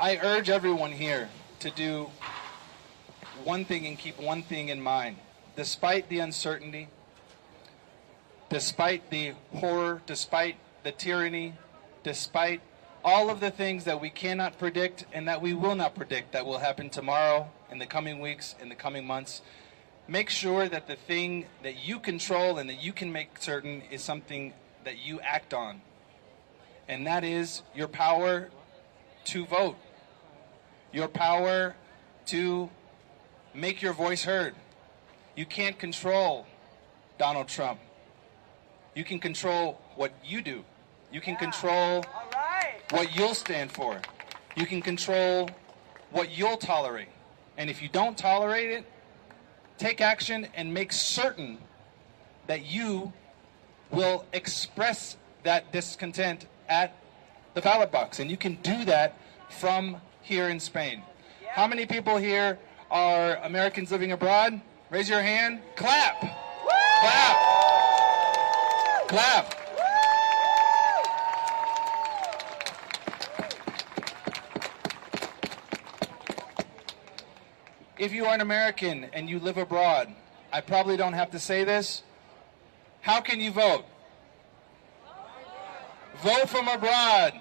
I urge everyone here to do one thing and keep one thing in mind. Despite the uncertainty, despite the horror, despite the tyranny, despite all of the things that we cannot predict and that we will not predict that will happen tomorrow, in the coming weeks, in the coming months, make sure that the thing that you control and that you can make certain is something that you act on. And that is your power to vote, your power to make your voice heard. You can't control Donald Trump. You can control what you do. You can control what you'll stand for. You can control what you'll tolerate. And if you don't tolerate it, take action and make certain that you will express that discontent at the ballot box. And you can do that from here in Spain. How many people here are Americans living abroad? Raise your hand. Clap. Clap. Clap. If you are an American and you live abroad, I probably don't have to say this. How can you vote? Vote from abroad.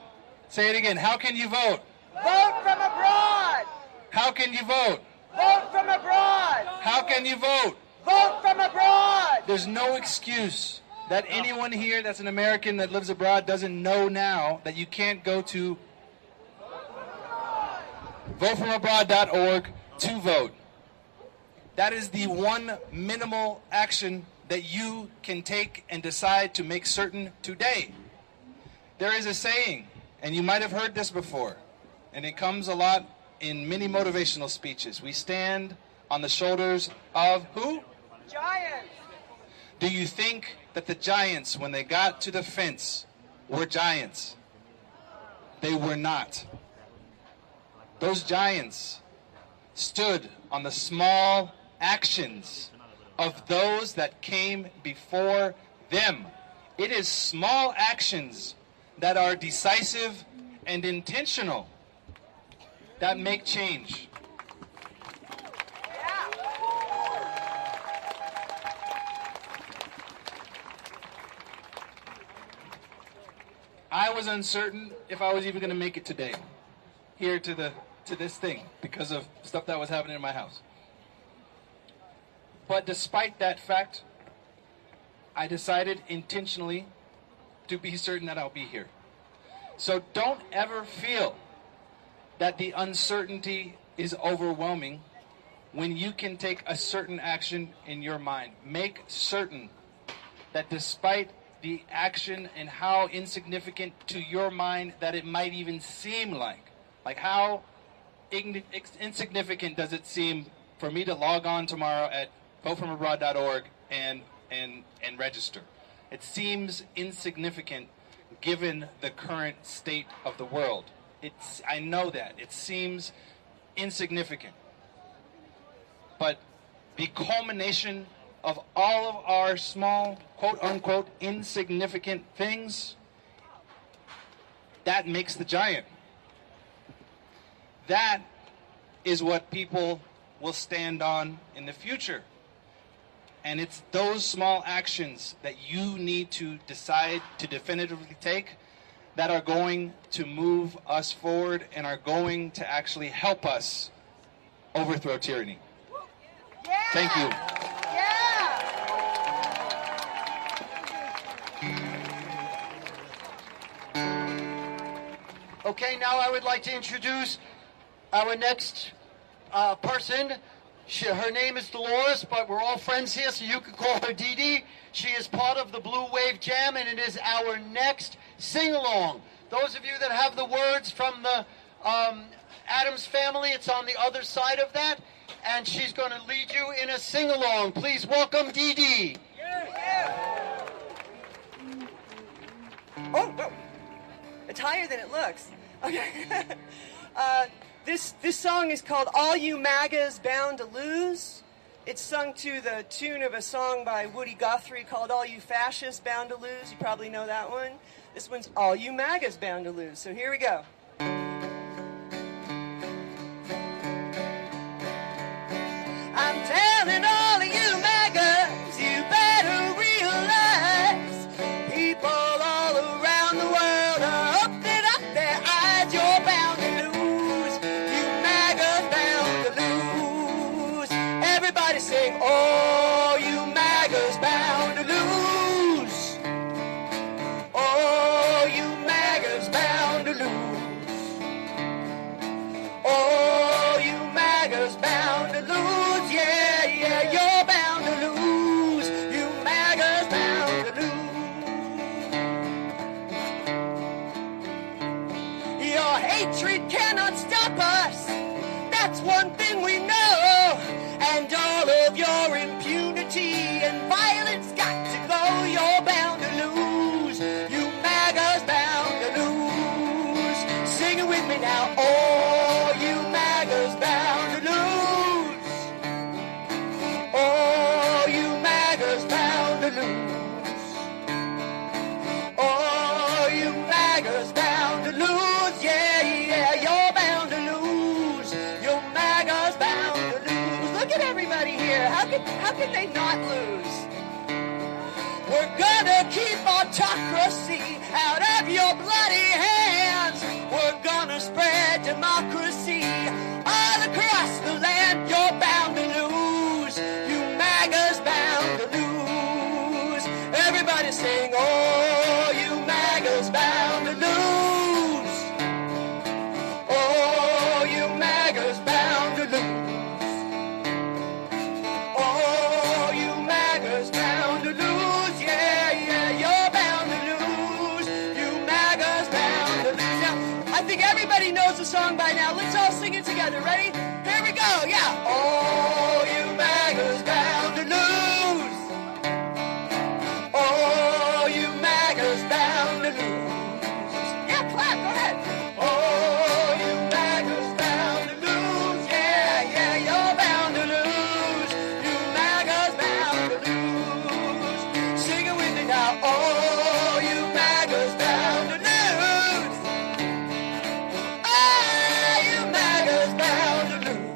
Say it again. How can you vote? Vote from abroad. How can you vote? Vote from abroad. How can you vote? Vote from abroad. There's no excuse that anyone here that's an American that lives abroad doesn't know now that you can't go to votefromabroad.org to vote. That is the one minimal action that you can take and decide to make certain today. There is a saying, and you might have heard this before, and it comes a lot in many motivational speeches. We stand on the shoulders of who? Giants. Do you think that the giants, when they got to the fence, were giants? They were not. Those giants stood on the small actions of those that came before them. It is small actions that are decisive and intentional that make change. I was uncertain if I was even going to make it today, here to this thing, because of stuff that was happening in my house. But despite that fact, I decided intentionally to be certain that I'll be here. So don't ever feel that the uncertainty is overwhelming when you can take a certain action in your mind. Make certain that despite the action and how insignificant to your mind that it might even seem like how insignificant does it seem for me to log on tomorrow at votefromabroad.org and register? It seems insignificant given the current state of the world. I know that. It seems insignificant. But the culmination of all of our small, quote-unquote, insignificant things, that makes the giant. That is what people will stand on in the future. And it's those small actions that you need to decide to definitively take that are going to move us forward and are going to actually help us overthrow tyranny. Yeah. Thank you. Yeah. Okay, now I would like to introduce our next person. Her name is Dolores, but we're all friends here, so you can call her Dee Dee. She is part of the Blue Wave Jam, and it is our next sing-along. Those of you that have the words from the Adams Family, it's on the other side of that, and she's going to lead you in a sing-along. Please welcome Dee Dee. Oh, whoa. It's higher than it looks. Okay. This song is called All You MAGAs Bound to Lose. It's sung to the tune of a song by Woody Guthrie called All You Fascists Bound to Lose. You probably know that one. This one's All You MAGAs Bound to Lose. So here we go. I'm telling all of you MAGAs, you better realize people all around the world are opening up their eyes. You're bound to lose. You MAGAs bound to lose. Everybody sing, oh, you MAGAs bound to lose. Oh, you MAGAs bound to lose. Oh, you MAGAs bound to lose. Yeah, yeah, you're bound to lose. You MAGAs bound to lose. Your hatred cannot stop us. That's one thing we know. And all of your impunity and violence got to go. You're bound to lose. You MAGAs bound to lose. Sing it with me now. Oh, you MAGAs bound to lose. Oh, you MAGAs bound to lose. Oh, you MAGAs bound to lose. Yeah, yeah, you're bound to lose. Your MAGAs bound to lose. Look at everybody here. How can they not lose? We're gonna keep autocracy out of your bloody hands. We're gonna spread democracy all across the land. You're bound to lose. You MAGAs bound to lose. Everybody sing, oh, you MAGAs bound to lose. Oh, you MAGAs bound to lose. Oh, you MAGAs bound to lose. Yeah, yeah, you're bound to lose. You MAGAs bound to lose. Now, I think everybody knows the song by now. Let's all sing it together. Ready? Here we go. Yeah. Oh, you MAGAs bound to lose. Oh, you MAGAs bound to lose. Yeah, clap. Go ahead. Oh, you MAGAs bound to lose. Yeah, yeah, you're bound to lose. You MAGAs bound to lose. Sing it with me now. Oh, you MAGAs bound to lose. Oh, you MAGAs bound to lose.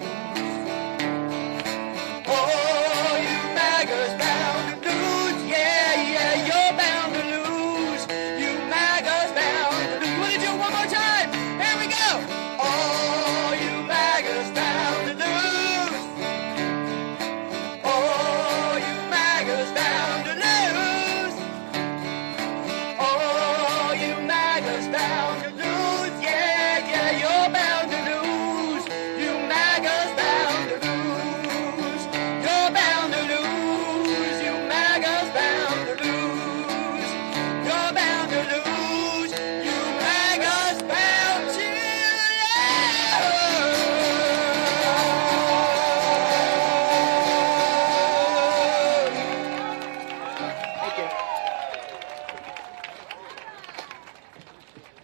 Oh, you MAGAs bound to lose. Yeah, yeah, you're bound to lose. You MAGAs bound to lose. You want to do it one more time? Here we go. Oh, you MAGAs bound to lose. Oh, you MAGAs bound to lose. Oh, you MAGAs bound to lose. Yeah, yeah, you're bound to lose. You MAGAs bound to lose. You're bound to lose. You MAGAs bound to lose. You're bound to lose. You MAGAs bound to lose. Thank you.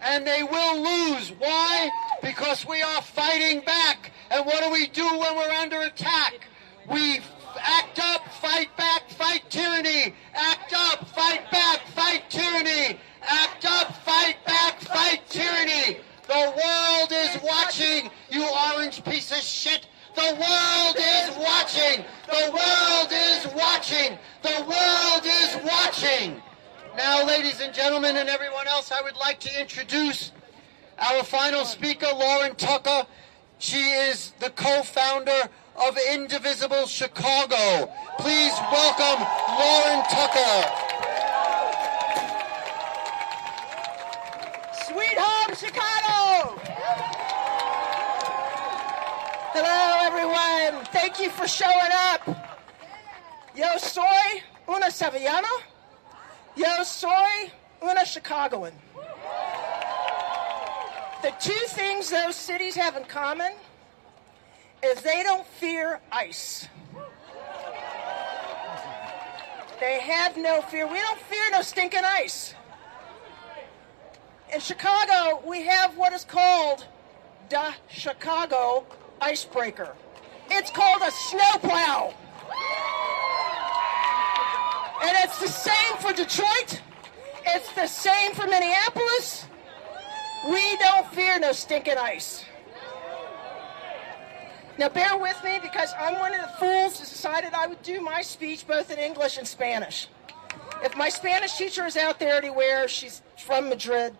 And they will lose. Why? Because we are fighting back. And what do we do when we're under attack? We act up, fight back, fight tyranny. Act up, fight back, fight tyranny. Act up, fight back, fight tyranny. The world is watching, you orange piece of shit. The world is watching. The world is watching. The world is watching. Now, ladies and gentlemen, and everyone else, I would like to introduce our final speaker, Lauren Tucker. She is the co-founder of Indivisible Chicago. Please welcome Lauren Tucker. Sweet home, Chicago! Thank you for showing up. Yo soy una sevillana. Yo soy una Chicagoan. The two things those cities have in common is they don't fear ice. They have no fear. We don't fear no stinking ice. In Chicago, we have what is called the Chicago icebreaker. It's called a snowplow. And it's the same for Detroit. It's the same for Minneapolis. We don't fear no stinking ice. Now bear with me because I'm one of the fools that decided I would do my speech both in English and Spanish. If my Spanish teacher is out there anywhere, she's from Madrid,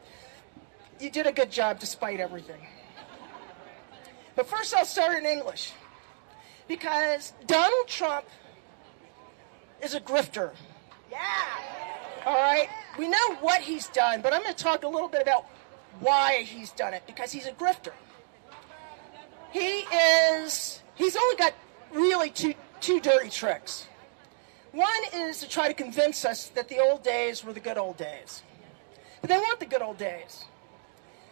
you did a good job despite everything. But first I'll start in English. Because Donald Trump is a grifter. Yeah. All right? We know what he's done, but I'm going to talk a little bit about why he's done it, because he's a grifter. He's only got really two dirty tricks. One is to try to convince us that the old days were the good old days. But they weren't the good old days.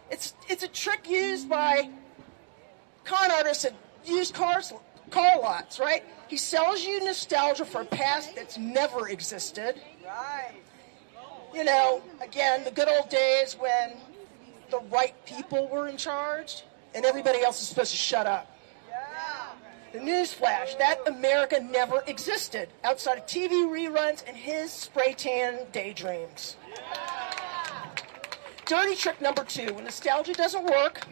It's a trick used by con artists that use car lots, right? He sells you nostalgia for a past that's never existed. Right. You know, again, the good old days when the right people were in charge and everybody else is supposed to shut up. Yeah. The newsflash, that America never existed outside of TV reruns and his spray tan daydreams. Yeah. Dirty trick number 2, when nostalgia doesn't work,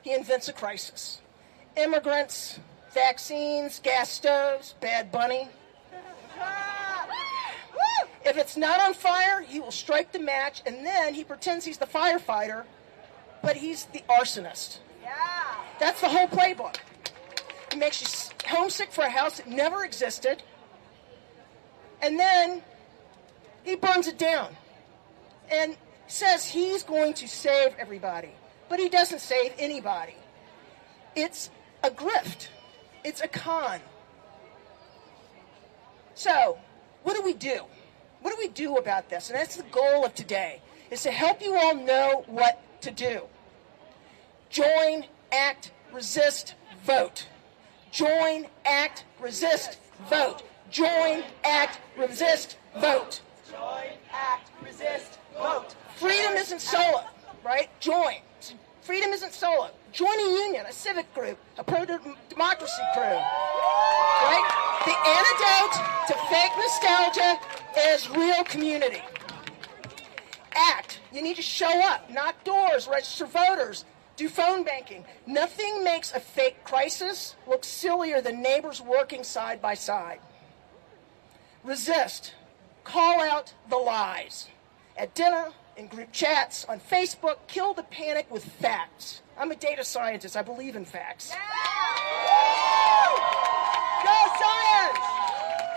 he invents a crisis. Immigrants, vaccines, gas stoves, Bad Bunny. If it's not on fire, he will strike the match, and then he pretends he's the firefighter, but he's the arsonist. Yeah. That's the whole playbook. He makes you homesick for a house that never existed, and then he burns it down and says he's going to save everybody, but he doesn't save anybody. It's a grift. It's a con. So, what do we do? What do we do about this? And that's the goal of today, is to help you all know what to do. Join, act, resist, vote. Join, act, resist, vote. Join, act, resist, vote. Join, act, resist, vote. Freedom isn't solo, right? Join. Freedom isn't solo. Join a union, a civic group, a pro-democracy crew, right? The antidote to fake nostalgia is real community. Act. You need to show up, knock doors, register voters, do phone banking. Nothing makes a fake crisis look sillier than neighbors working side by side. Resist. Call out the lies. At dinner, in group chats, on Facebook, kill the panic with facts. I'm a data scientist. I believe in facts. Go science!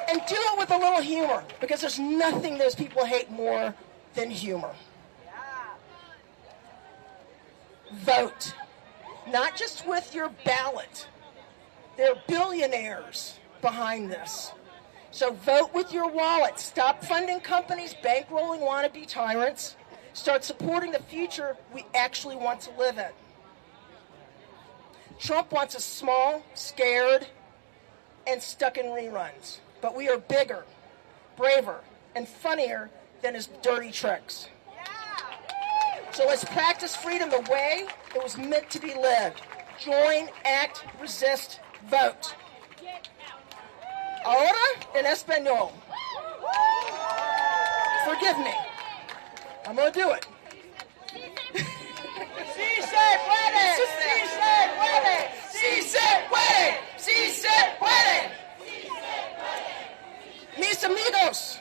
And do it with a little humor, because there's nothing those people hate more than humor. Vote. Not just with your ballot. There are billionaires behind this. So vote with your wallet. Stop funding companies bankrolling wannabe tyrants. Start supporting the future we actually want to live in. Trump wants us small, scared, and stuck in reruns. But we are bigger, braver, and funnier than his dirty tricks. So let's practice freedom the way it was meant to be lived. Join, act, resist, vote. Ahora en español. Forgive me. I'm going to do it. Sí se puede. Sí se puede. Sí se puede. Sí se puede. Mis amigos,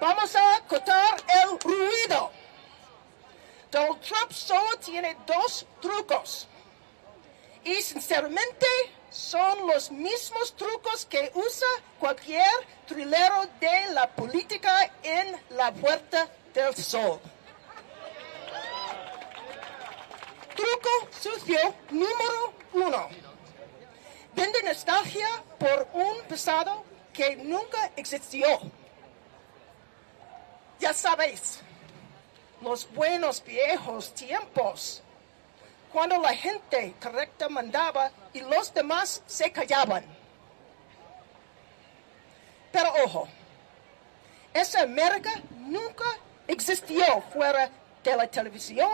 vamos a cortar el ruido. Donald Trump solo tiene 2 trucos. Y sinceramente son los mismos trucos que usa cualquier trilero de la política en la Puerta del Sol. Truco sucio número 1. Vende nostalgia por un pasado que nunca existió. Ya sabéis, los buenos viejos tiempos, cuando la gente correcta mandaba y los demás se callaban. Pero ojo, esa América nunca existió fuera de la televisión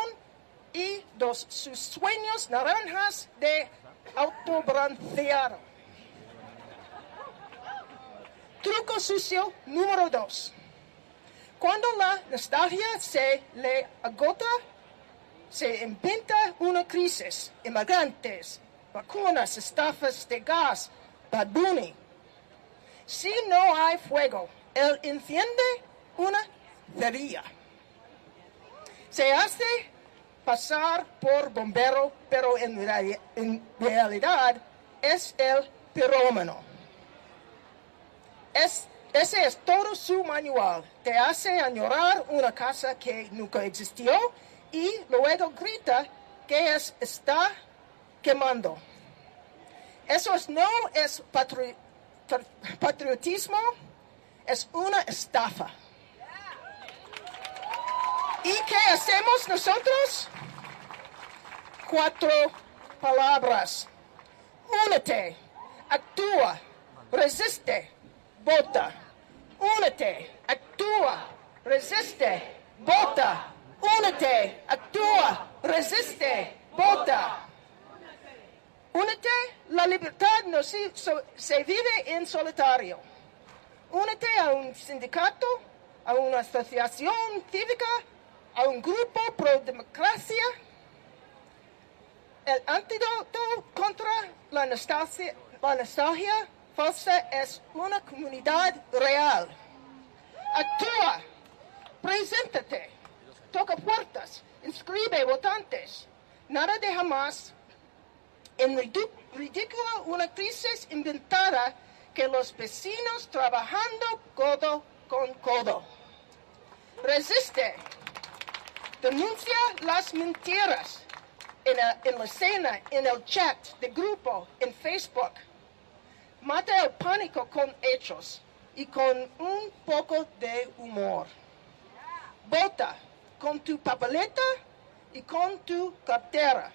y sus sueños naranjas de autobrancear. Truco sucio número 2. Cuando la nostalgia se le agota, se inventa una crisis. Inmigrantes, vacunas, estafas de gas, Bad Bunny. Si no hay fuego, él enciende una cerilla. Se hace pasar por bombero, pero en realidad es el pirómano. Ese es todo su manual. Te hace añorar una casa que nunca existió y luego grita que está quemando. Eso no es patriotismo, es una estafa. ¿Y qué hacemos nosotros? 4 palabras. Únete, actúa, resiste, vota. Únete, actúa, resiste, vota. Únete, actúa, resiste, vota. Únete, la libertad no se vive en solitario. Únete a un sindicato, a una asociación cívica, a un grupo pro democracia. El antídoto contra la nostalgia falsa es una comunidad real. Actúa, preséntate, toca puertas, inscribe votantes. Nada de jamás. En ridículo una crisis inventada que los vecinos trabajando codo con codo. Resiste. Denuncia las mentiras en la escena, en el chat de grupo, en Facebook. Mata el pánico con hechos y con un poco de humor. Vota con tu papeleta y con tu cartera.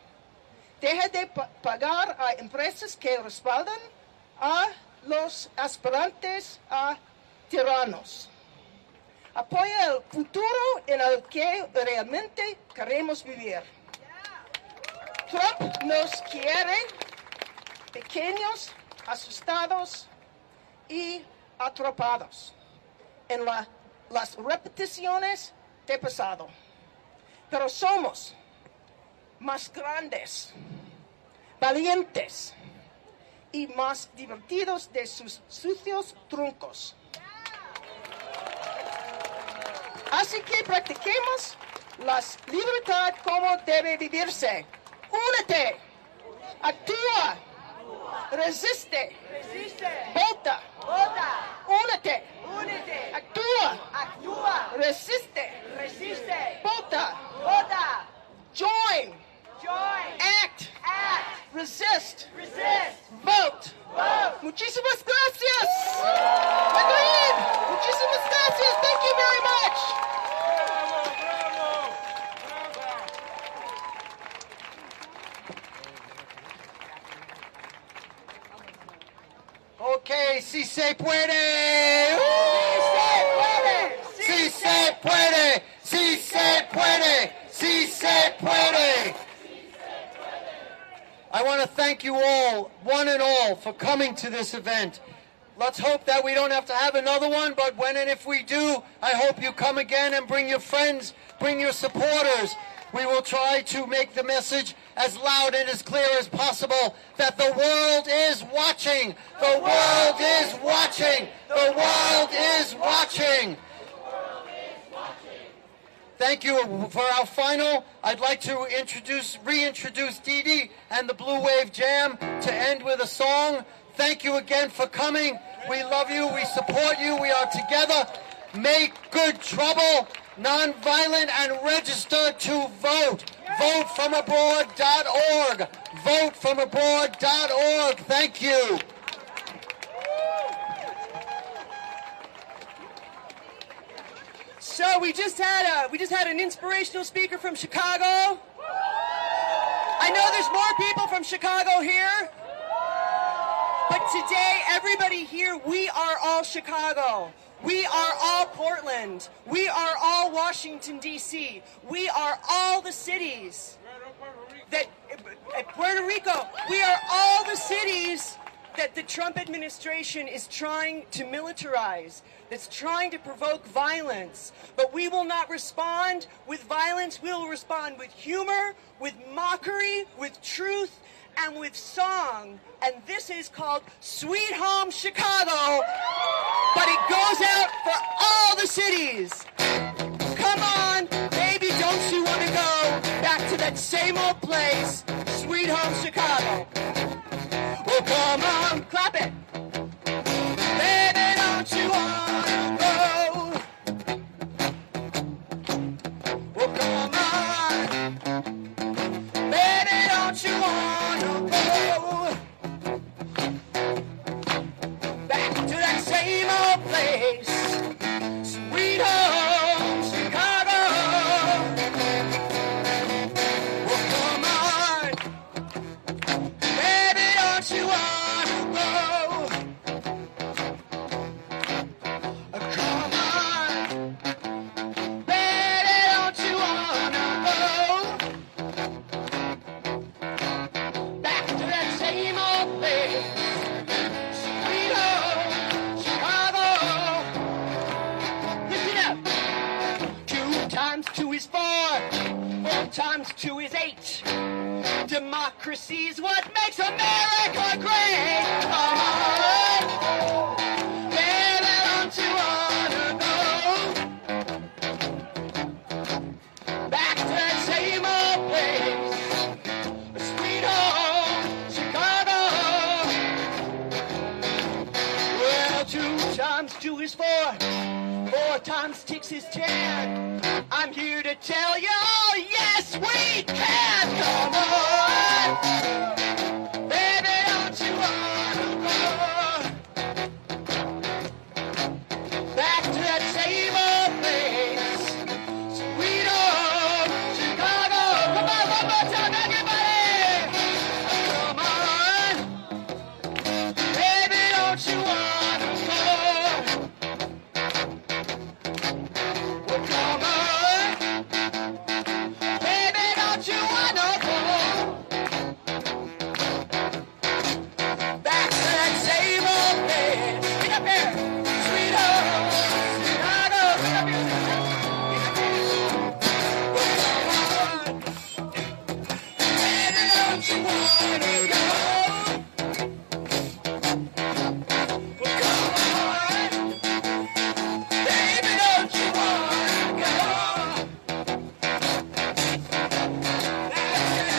Deja de pagar a empresas que respaldan a los aspirantes a tiranos. Apoya el futuro en el que realmente queremos vivir. Trump nos quiere pequeños, asustados y atrapados en las repeticiones de pasado. Pero somos más grandes, valientes y más divertidos de sus sucios truncos. Así que practiquemos la libertad como debe vivirse. Únete, actúa, resiste, vota, únete, actúa, resiste, vota, join, act, resist, vote. Muchísimas gracias. Madrid, muchísimas gracias. Thank you very much. Okay, si se puede. Si se puede. Si se puede. Si se puede. I want to thank you all, one and all, for coming to this event. Let's hope that we don't have to have another one, but when and if we do, I hope you come again and bring your friends, bring your supporters. We will try to make the message as loud and as clear as possible that the world is watching. The world is watching. The world is watching. Thank you. For our final, I'd like to reintroduce Dee Dee and the Blue Wave Jam to end with a song. Thank you again for coming. We love you. We support you. We are together. Make good trouble. nonviolent, and register to vote. Votefromabroad.org. Votefromabroad.org. Thank you. So we just had an inspirational speaker from Chicago. I know there's more people from Chicago here. But today, everybody here, we are all Chicago. We are all Portland. We are all Washington, D.C. We are all the cities that, Puerto Rico, we are all the cities that the Trump administration is trying to militarize, that's trying to provoke violence. But we will not respond with violence. We will respond with humor, with mockery, with truth, and with song. And this is called Sweet Home Chicago, but it goes out for all the cities. Come on, baby, don't you want to go back to that same old place, Sweet Home Chicago? Well, come on, clap it. Baby, don't you want to go? Well, come on. Baby, don't you want to go back to that same old place, Sweet Home Chicago? Well, come on. Baby, don't you want to go? Come on. Baby, don't you want to go back to that same old place, Sweet Home Chicago? Listen up. 2 times 2 is 4. 4 times 2 is 8. Democracy's what makes America great. Come on. Baby, don't you wanna go back to that same old place, Sweet Home Chicago? Well, 2 times 2 is 4. 4 times 6 is 10. I'm here to tell you, yes, we can. Come on. Baby, don't you wanna go back to that same old place, Sweet Home Chicago? Come on, one more time, everybody. Come on. Baby, don't you wanna go? Well, come on. Baby, don't you wanna go back to that same old place? Get up here, Sweet Home Chicago. Get up here. Well, come on. Baby, don't you wanna go? Well, come on. Baby, don't you wanna go?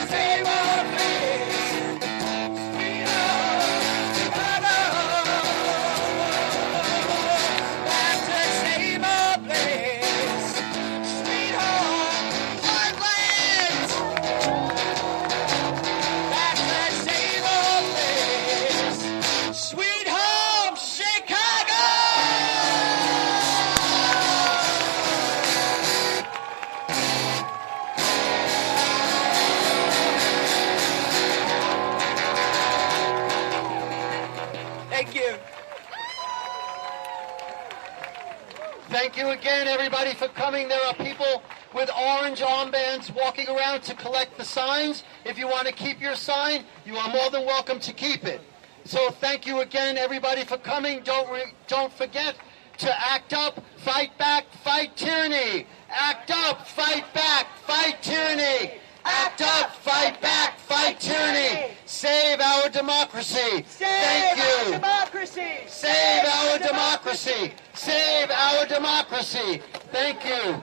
Same old place, Sweet Home Chicago. Back to that same old place, Sweet Home Portland. Back to that same old place, Sweet Home Chicago. Thank you. Thank you again, everybody, for coming. There are people with orange armbands walking around to collect the signs. If you want to keep your sign, you are more than welcome to keep it. So thank you again, everybody, for coming. Don't forget to act up, fight back, fight tyranny. Act up, fight back, fight tyranny. Act up, fight back, fight tyranny. Save our democracy. Thank you. Democracy. Save our democracy. Save our democracy. Thank you.